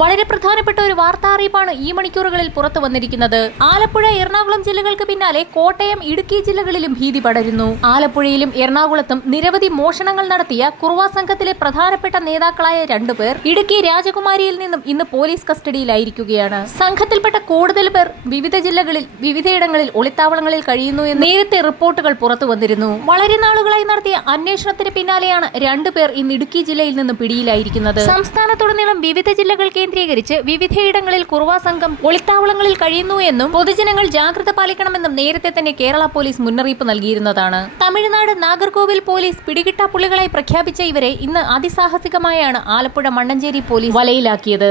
വളരെ പ്രധാനപ്പെട്ട ഒരു വാർത്താ അറിയിപ്പാണ് ഈ മണിക്കൂറുകളിൽ പുറത്തു വന്നിരിക്കുന്നത്. ആലപ്പുഴ എറണാകുളം ജില്ലകൾക്ക് പിന്നാലെ കോട്ടയം ഇടുക്കി ജില്ലകളിലും ഭീതി പടരുന്നു. ആലപ്പുഴയിലും എറണാകുളത്തും നിരവധി മോഷണങ്ങൾ നടത്തിയ കുറുവ സംഘത്തിലെ പ്രധാനപ്പെട്ട നേതാക്കളായ രണ്ടുപേർ ഇടുക്കി രാജകുമാരിയിൽ നിന്നും ഇന്ന് പോലീസ് കസ്റ്റഡിയിലായിരിക്കുകയാണ്. സംഘത്തിൽപ്പെട്ട കൂടുതൽ പേർ വിവിധ ജില്ലകളിൽ വിവിധയിടങ്ങളിൽ ഒളിത്താവളങ്ങളിൽ കഴിയുന്നു എന്ന് നേരത്തെ റിപ്പോർട്ടുകൾ പുറത്തു വന്നിരുന്നു. വളരെ നാളുകളായി നടത്തിയ അന്വേഷണത്തിന് പിന്നാലെയാണ് രണ്ടുപേർ ഇന്ന് ഇടുക്കി ജില്ലയിൽ നിന്നും പിടിയിലായിരിക്കുന്നത്. സംസ്ഥാനത്തുടനീളം വിവിധ ജില്ലകൾ കേന്ദ്രീകരിച്ച് വിവിധയിടങ്ങളിൽ കുറുവ സംഘം ഒളിത്താവളങ്ങളിൽ കഴിയുന്നു എന്നും പൊതുജനങ്ങൾ ജാഗ്രത പാലിക്കണമെന്നും നേരത്തെ തന്നെ കേരള പോലീസ് മുന്നറിയിപ്പ് നൽകിയിരുന്നതാണ്. തമിഴ്നാട് നാഗർകോവിൽ പോലീസ് പിടികിട്ടാ പുള്ളികളായി പ്രഖ്യാപിച്ച ഇവരെ ഇന്ന് അതിസാഹസികമായാണ് ആലപ്പുഴ മണ്ണഞ്ചേരി പോലീസ് വലയിലാക്കിയത്.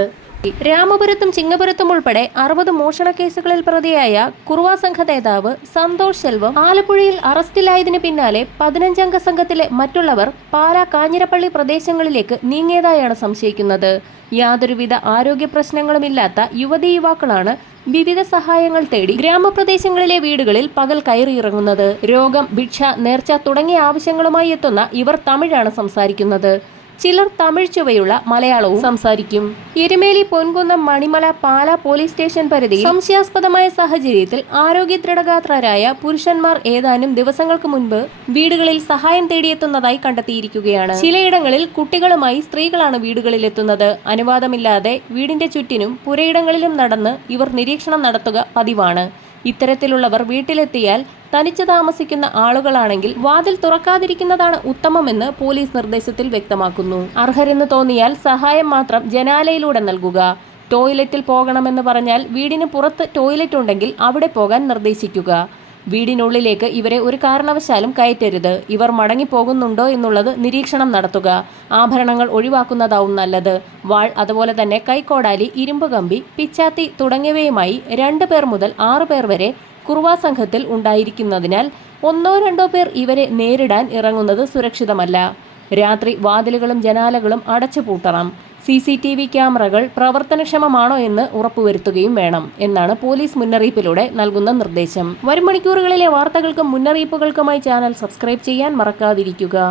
രാമപുരത്തും ചിങ്ങപുരത്തും ഉൾപ്പെടെ അറുപത് മോഷണ കേസുകളിൽ പ്രതിയായ കുറുവാ സംഘ നേതാവ് സന്തോഷ് സെൽവം ആലപ്പുഴയിൽ അറസ്റ്റിലായതിനു പിന്നാലെ പതിനഞ്ചംഗ സംഘത്തിലെ മറ്റുള്ളവർ പാലാ കാഞ്ഞിരപ്പള്ളി പ്രദേശങ്ങളിലേക്ക് നീങ്ങിയതായാണ് സംശയിക്കുന്നത്. യാതൊരുവിധ ആരോഗ്യ പ്രശ്നങ്ങളുമില്ലാത്ത യുവതി യുവാക്കളാണ് വിവിധ സഹായങ്ങൾ തേടി ഗ്രാമപ്രദേശങ്ങളിലെ വീടുകളിൽ പകൽ കയറിയിറങ്ങുന്നത് രോഗം ഭിക്ഷ നേർച്ച തുടങ്ങിയ ആവശ്യങ്ങളുമായി എത്തുന്ന ഇവർ തമിഴാണ് സംസാരിക്കുന്നത്. ചിലർ തമിഴ് ചുവയുള്ള മലയാളവും സംസാരിക്കും. എരുമേലി പൊൻകുന്നം മണിമല പാല പോലീസ് സ്റ്റേഷൻ പരിധി സംശയാസ്പദമായ സാഹചര്യത്തിൽ ആരോഗ്യ ദൃഢഗാത്രരായ പുരുഷന്മാർ ഏതാനും ദിവസങ്ങൾക്ക് മുൻപ് വീടുകളിൽ സഹായം തേടിയെത്തുന്നതായി കണ്ടെത്തിയിരിക്കുകയാണ്. ചിലയിടങ്ങളിൽ കുട്ടികളുമായി സ്ത്രീകളാണ് വീടുകളിൽ എത്തുന്നത് അനുവാദമില്ലാതെ വീടിന്റെ ചുറ്റിനും പുരയിടങ്ങളിലും നടന്ന് ഇവർ നിരീക്ഷണം നടത്തുക പതിവാണ്. ഇത്തരത്തിലുള്ളവർ വീട്ടിലെത്തിയാൽ തനിച്ച് താമസിക്കുന്ന ആളുകളാണെങ്കിൽ വാതിൽ തുറക്കാതിരിക്കുന്നതാണ് ഉത്തമമെന്ന് പോലീസ് നിർദ്ദേശത്തിൽ വ്യക്തമാക്കുന്നു. അർഹരെന്ന് തോന്നിയാൽ സഹായം മാത്രം ജനാലയിലൂടെ നൽകുക. ടോയ്ലറ്റിൽ പോകണമെന്ന് പറഞ്ഞാൽ വീടിന് പുറത്ത് ടോയ്ലറ്റ് ഉണ്ടെങ്കിൽ അവിടെ പോകാൻ നിർദ്ദേശിക്കുക. വീടിനുള്ളിലേക്ക് ഇവരെ ഒരു കാരണവശാലും കയറ്റരുത്. ഇവർ മടങ്ങിപ്പോകുന്നുണ്ടോ എന്നുള്ളത് നിരീക്ഷണം നടത്തുക. ആഭരണങ്ങൾ ഒഴിവാക്കുന്നതാവും നല്ലത്. വാൾ അതുപോലെ തന്നെ കൈക്കോടാലി ഇരുമ്പ് കമ്പി പിച്ചാത്തി തുടങ്ങിയവയുമായി രണ്ട് പേർ മുതൽ ആറു പേർ വരെ കുറുവാ സംഘത്തിൽ ഉണ്ടായിരിക്കുന്നതിനാൽ ഒന്നോ രണ്ടോ പേർ ഇവരെ നേരിടാൻ ഇറങ്ങുന്നത് സുരക്ഷിതമല്ല. രാത്രി വാതിലുകളും ജനാലകളും അടച്ചുപൂട്ടണം. സി സി ടി വി ക്യാമറകൾ പ്രവർത്തനക്ഷമമാണോ എന്ന് ഉറപ്പുവരുത്തുകയും വേണം എന്നാണ് പോലീസ് മുന്നറിയിപ്പിലൂടെ നൽകുന്ന നിർദ്ദേശം. വരും മണിക്കൂറുകളിലെ വാർത്തകൾക്കും മുന്നറിയിപ്പുകൾക്കുമായി ചാനൽ സബ്സ്ക്രൈബ് ചെയ്യാൻ മറക്കാതിരിക്കുക.